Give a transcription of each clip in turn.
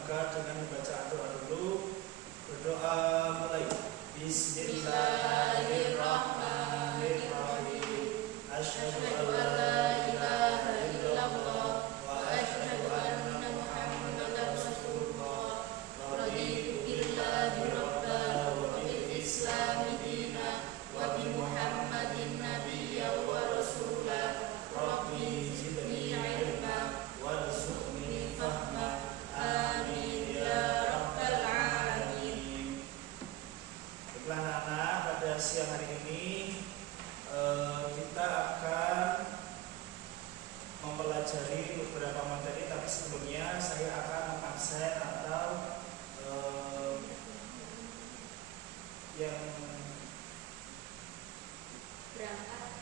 buka dengan bacaan doa dulu. Berdoa mulai. Bismillahirrahmanirrahim. Asyhadu an la ilaha illallah wa asyhadu anna Muhammadan Rasulullah. Raditu billahi rabba wa bil Islami dina wa bi Muhammadin nabiyya wa rasula. Rabbi zidni ilma warzuqni fahma. Amin ya rabbal alamin. Baiklah anak-anak, pada siang hari ini kita akan mempelajari beberapa materi, tapi sebelumnya saya akan mengabsen atau yang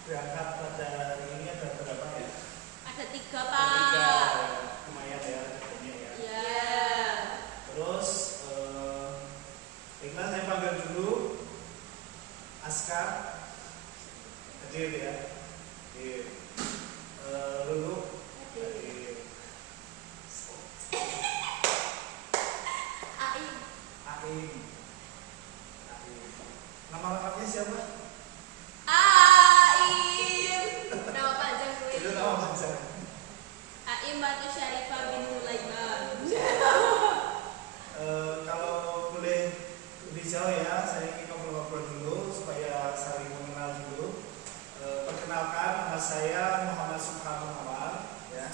berangkat pada hari ini ada berapa ya? Ada 3, Ada Pak. 3, lumayan ya, banyak ya. Ya. Terus baiklah, saya panggil dulu Aska. Hadir ya. Hadir. Lulu. Hadir. Aim. Aim. Nama lengkapnya siapa? Aim. Nama panjang gue. Itu nama panjang. Aim Batu Syarifah bin Sulaiman. Kalau boleh lebih jauh ya, saya ingin ngobrol-ngobrol dulu supaya saling mengenal dulu. Perkenalkan, nama saya Muhammad Subhan Muhammad, ya.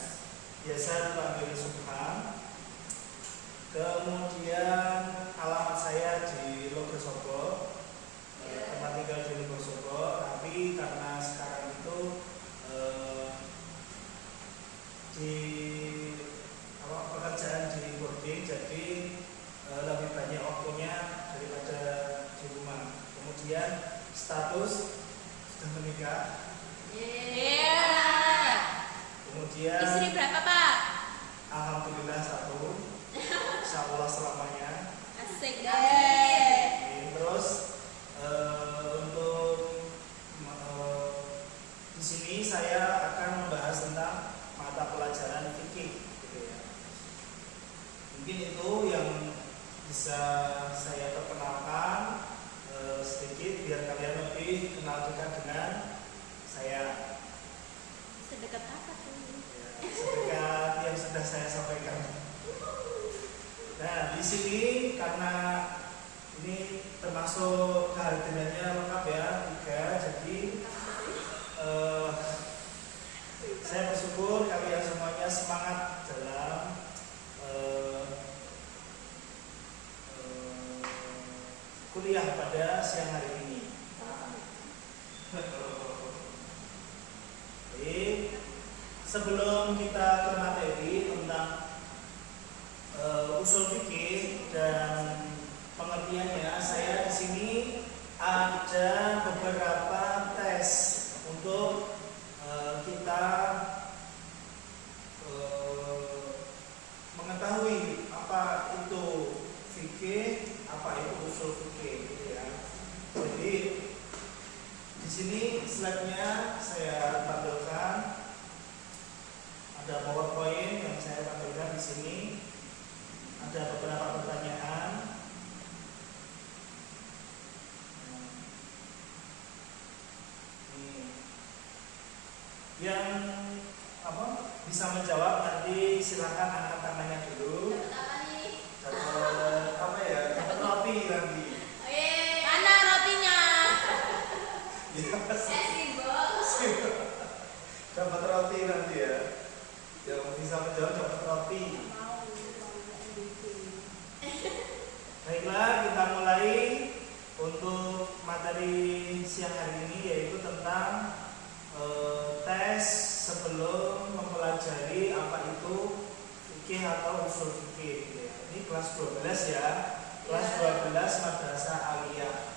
Biasa dipanggil Subhan. Kemudian alamat saya di Logosobo, tempat tinggal di Logosobo. Tapi karena sekarang itu di pekerjaan di boarding, jadi lebih banyak waktunya daripada di rumah. Kemudian status sudah menikah. Kemudian Istri berapa, Pak? alhamdulillah 1, insya Allah selamanya. Asik. Terus untuk di sini saya akan membahas tentang mata pelajaran fikih, gitu ya. Mungkin itu yang bisa saya perkenalkan sedikit biar kalian lebih kenal dekat dengan saya. Sedekat apa tuh? Ya, sedekat yang sudah saya sampaikan. Nah, di sini karena ini termasuk kehadirannya lengkap ya, 3, jadi saya bersyukur kalian semuanya semangat dalam kuliah pada siang hari ini. Baik, sebelum kita ke materi tentang usul fikih dan pengertiannya, saya di sini ada beberapa tes untuk kita mengetahui apa itu fikih, apa itu usul fikih, gitu ya. Jadi di sini slide-nya saya tampilkan, ada PowerPoint yang saya tampilkan di sini. Ada beberapa pertanyaan. Yang bisa menjawab nanti silakan angkat tangannya dulu. Dapat roti nanti. Mana rotinya? Dapat roti nanti ya. Yang bisa menjawab dapat roti. Baiklah, kita mulai untuk materi siang hari ini, yaitu tentang tes sebelum mempelajari apa itu fikih atau usul fikih. Ini kelas 12 ya, kelas 12 Madrasah Aliyah.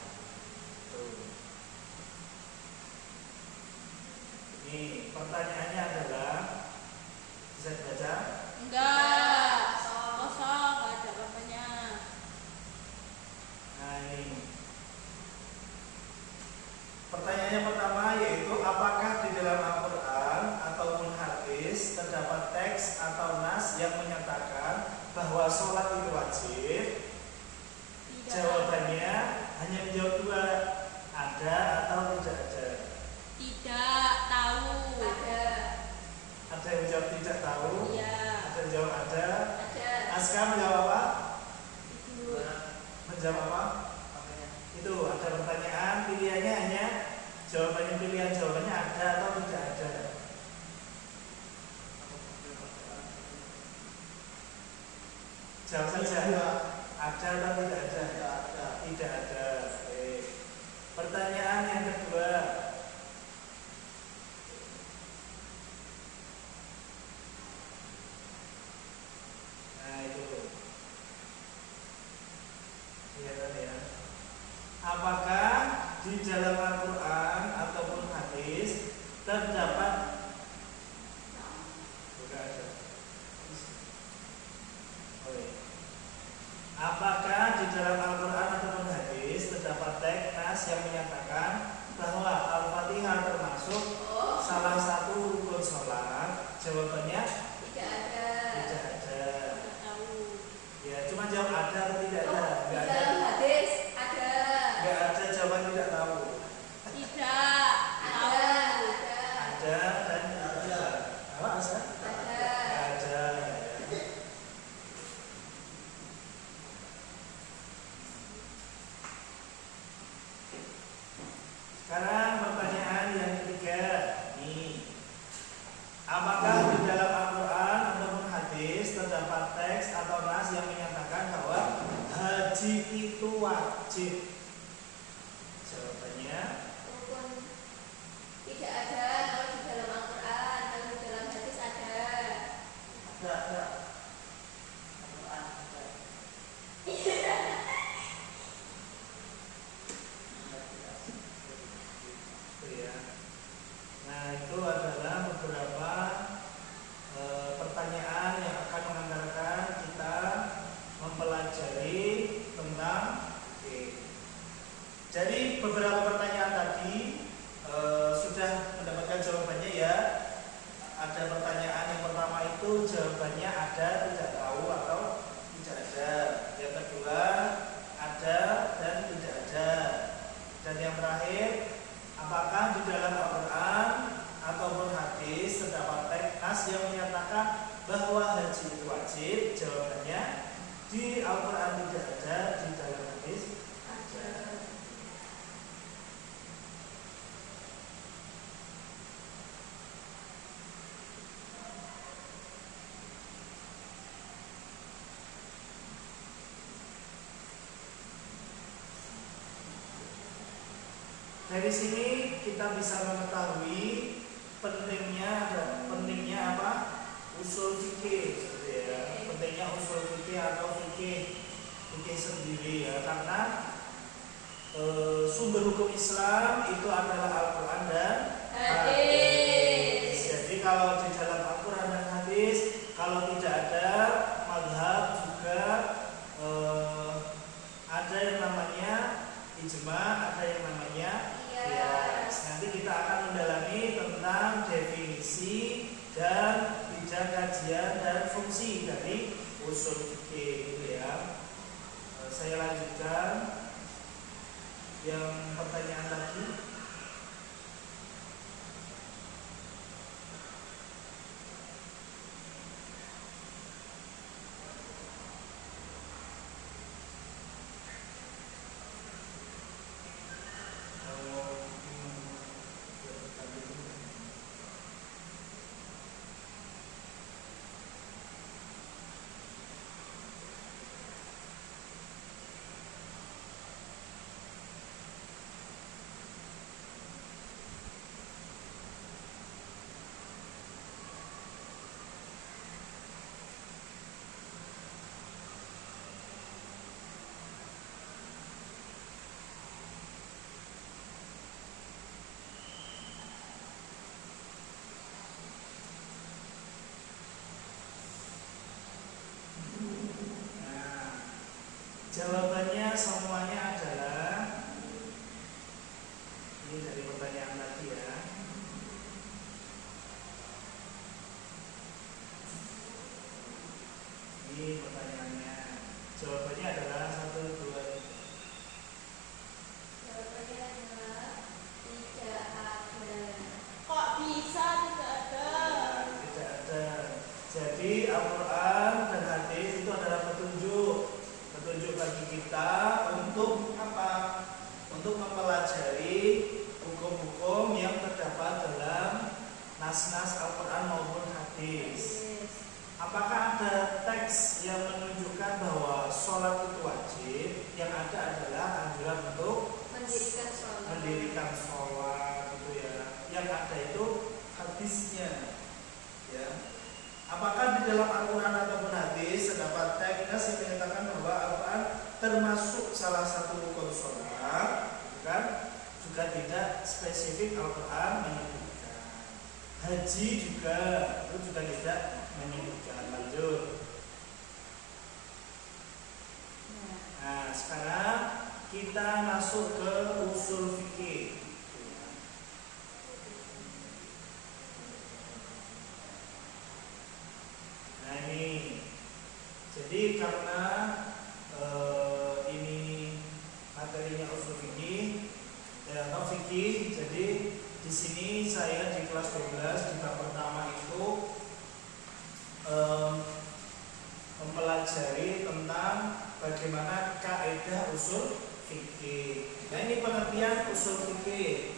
Ini pertanyaannya adalah, bisa dibaca? Enggak. Kosong, enggak ada apa-apanya. Nah ini pertanyaannya pertama, yaitu apakah di dalam Al-Quran ataupun hadis terdapat teks atau nas yang menyatakan bahwa sholat itu wajib? Tidak. Jawabannya hanya menjawab dua, ada atau tidak ada. Tidak tahu. Ada. Ada yang menjawab tidak tahu, Iya. ada yang menjawab ada. Ada. Aska menjawab apa? Itu. Menjawab apa? Itu ada pertanyaan, pilihannya hanya jawabannya, pilihan jawabannya ada atau tidak ada. Jawab saja. Ada atau tidak ada? Tidak ada. Oke. Pertanyaan yang kedua. Nah itu. Lihat ya. Apakah di dalam Al-Quran ataupun hadis terdapat bukan ada. Oke. Apakah di dalam Al-Quran ataupun hadis terdapat teks nas yang menyatakan bahwa Al-Fatihah termasuk salah satu rukun sholat? Jawabannya Tidak ada. tidak ada. Tidak tahu. Ya, cuma jawab ada atau tidak ada. Di Nggak ada. dalam hadis ada. Nggak ada jawaban tidak tahu. Tidak. Tahu. Ada dan tidak ada. Apa Asa? Ada. Nggak ada. Sekarang pertanyaan yang ketiga. Nih. Apakah di dalam Al-Quran ataupun hadis terdapat teks atau nas yang menyatakan bahwa haji itu wajib? Jawabannya Rukun tidak ada. Kalau di dalam Al-Quran, kalau di dalam hadis ada. ada. Itu ya. Nah itu adalah beberapa pertanyaan yang akan mengantarkan kita mempelajari tentang oke. Jadi beberapa pertanyaan tadi sudah mendapatkan jawabannya ya. Ada pertanyaan yang pertama itu jawabannya ada, tidak tahu atau tidak ada. Yang kedua ada dan tidak ada. Dan yang terakhir, apakah di dalam Al-Quran ataupun hadis terdapat teks nas yang menyatakan bahwa haji itu wajib? Jawabannya di Al-Quran tidak ada, di dalam hadis ada. Dari sini kita bisa mengetahui pentingnya apa? Usul fikih, gitu ya. Pentingnya usul fikih atau fikih sendiri ya, karena sumber hukum Islam itu adalah Al-Quran dan hadis. Jadi kalau di dalam Al-Quran dan hadis, kalau tidak ada mazhab juga ada yang namanya ijma, ada yang namanya qiyas. Nanti kita akan mendalami tentang definisi dan bidang kajian dan fungsi dari usul fikih gitu ya. Saya lanjutkan yang pertanyaan tadi. Jawabannya semuanya adalah ini dari pertanyaan tadi ya. Ini pertanyaannya. bagi kita untuk apa? Untuk mempelajari hukum-hukum yang terdapat dalam nas-nas Al-Quran maupun hadis. Apakah ada teks yang menunjukkan bahwa sholat itu wajib? Yang ada adalah anjuran untuk mendirikan sholat, gitu ya. Yang ada itu hadisnya, ya. Apakah di dalam Al-Quran ataupun hadis terdapat teks yang menyatakan bahwa Al-Quran termasuk salah satu rukun sholat? Kan? Juga tidak spesifik Al-Quran menyebutkan. Haji juga itu juga tidak menyebutkan. Lanjut. Nah, sekarang kita masuk ke usul fikih. Nah ini, jadi karena ini materinya usul fikih atau fikih, jadi di sini saya di kelas 12 di bab pertama itu mempelajari tentang bagaimana kaidah usul fikih. Nah ini pengertian usul fikih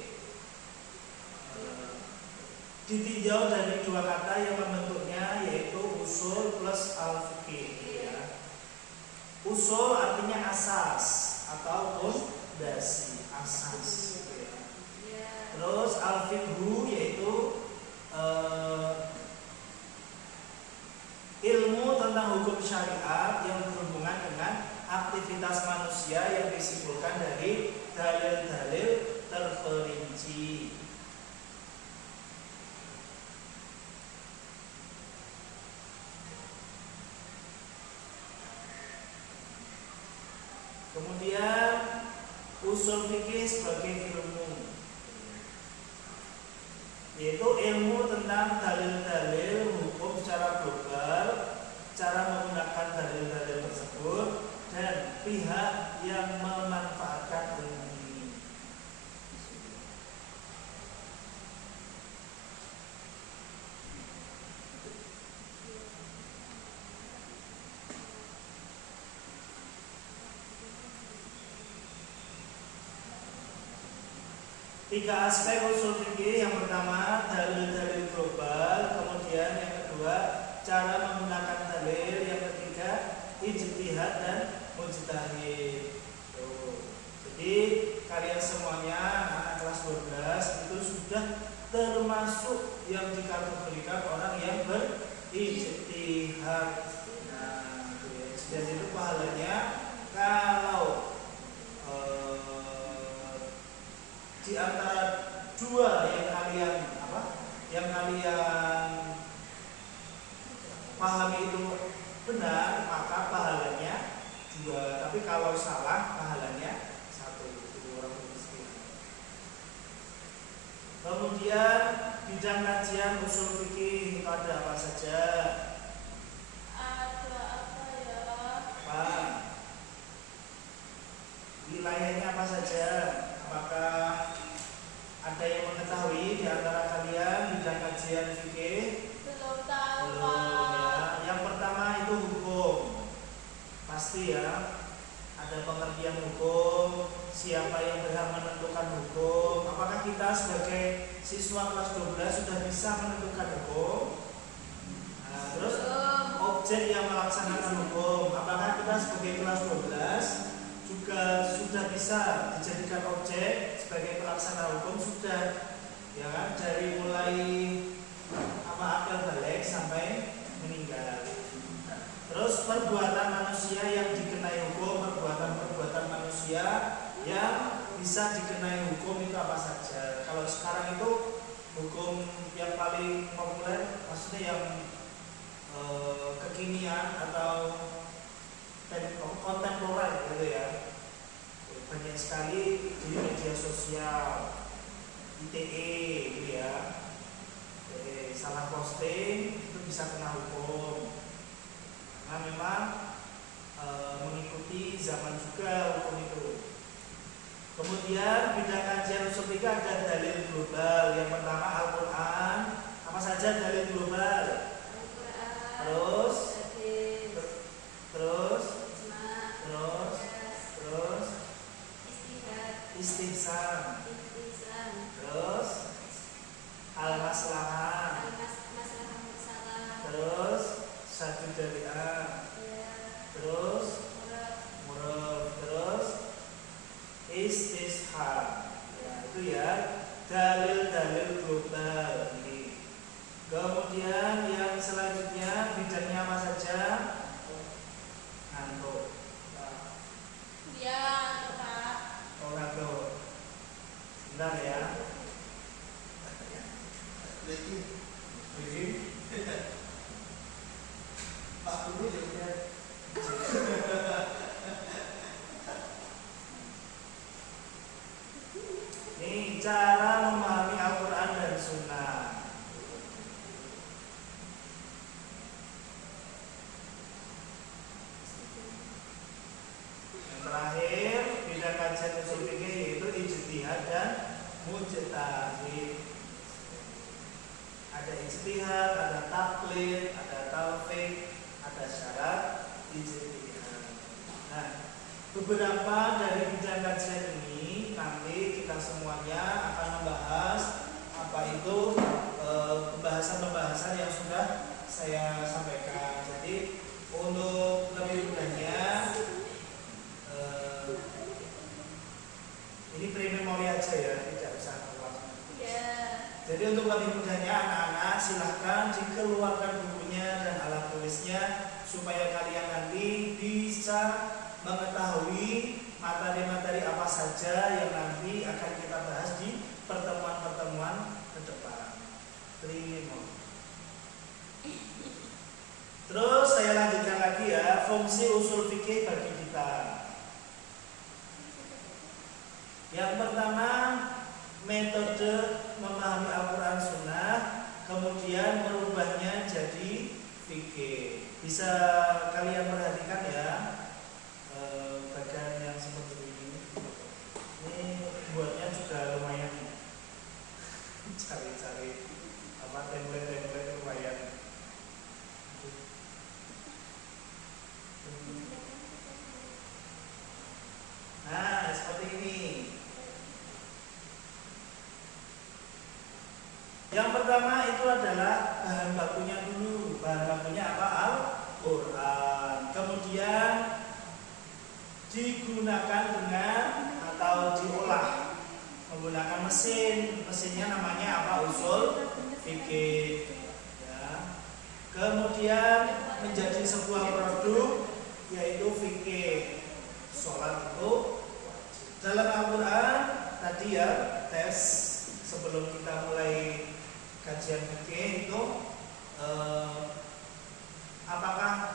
ditinjau dari dua kata yang membentuknya, yaitu usul plus al-fikih, ya. Usul artinya asas atau fondasi, asas, ya. Terus al-fikhu yaitu ilmu tentang hukum syariat yang berhubungan dengan aktivitas manusia yang disimpulkan dari dalil-dalil terperinci. Kemudian usul fikih sebagai ilmu, yaitu ilmu tentang dalil-dalil hukum secara global, cara menggunakan dalil-dalil tersebut, dan pihak yang memanfaatkan ilmu ini. Tiga aspek usul fikih. Yang pertama dalil-dalil global, kemudian yang kedua cara menggunakan dalil, yang ketiga ijtihad dan mujtahid. Jadi kalian semuanya anak kelas 12 itu sudah termasuk yang dikategorikan orang yang berijtihad. Nah, ijtihad itu pahalanya kalau di antara dua yang kalian pahami itu benar, maka pahalanya 2. Tapi kalau salah, pahalanya 1. Itu orang berijtihad. Kemudian bidang kajian usul fikih itu ada apa saja? Ada apa ya? Apa? Wilayahnya apa saja? Apakah ada yang mengetahui di antara kalian bidang kajian fikih? Belum tahu, Belum, ya. Pak. Yang pertama itu hukum. Pasti ya. Ada pengertian hukum, siapa yang berhak menentukan hukum. Apakah kita sebagai siswa kelas 12 sudah bisa menentukan hukum? Nah, terus objek yang melaksanakan hukum. Apakah kita sebagai kelas 12 juga sudah bisa dijadikan objek sebagai pelaksana hukum? Sudah, ya kan, dari mulai akal balik sampai meninggal. Terus perbuatan manusia yang dikenai hukum, perbuatan manusia yang bisa dikenai hukum itu apa saja? Kalau sekarang itu hukum yang paling populer, maksudnya yang kekinian atau kontemporer gitu ya, banyak sekali di media sosial, ITE gitu ya. Salah posting itu bisa kena hukum karena memang mengikuti zaman juga hukum itu. Kemudian bidang kajian usul fikih ada dalil global. Yang pertama Al-Quran. Apa saja dalil global? Al-Quran. Terus Hadis. terus Ijma'. terus ijtihad, ada taklid, ada talfiq, ada syarat ijtihad. Nah, beberapa dari bidang kajian ini nanti kita semuanya akan membahas apa itu pembahasan-pembahasan yang sudah saya sampaikan. Jadi untuk lebih mudahnya ini pre-memori aja ya, tidak usah keluar. Jadi untuk lebih mudahnya anak-anak silahkan dikeluarkan bukunya dan alat tulisnya supaya kalian nanti bisa mengetahui materi-materi apa saja yang nanti akan kita bahas di pertemuan-pertemuan ke depan. Terus saya lanjutkan lagi ya, fungsi usul fikih bagi kita. Yang pertama, metode memahami Al-Quran Sunnah, kemudian merubahnya jadi fikih. Bisa kalian perhatikan ya, bagian yang seperti ini. Ini buatnya juga lumayan, cari-cari apa template lumayan. Nah, seperti ini. Yang pertama itu adalah bahan bakunya dulu. Bahan bakunya apa? Al-Quran. Kemudian digunakan dengan atau diolah menggunakan mesin. Mesinnya namanya apa? Usul fikih. Ya. Kemudian menjadi sebuah produk yaitu fikih. Sholat itu dalam Al-Quran tadi ya, tes sebelum kita mulai kajian fikih itu apakah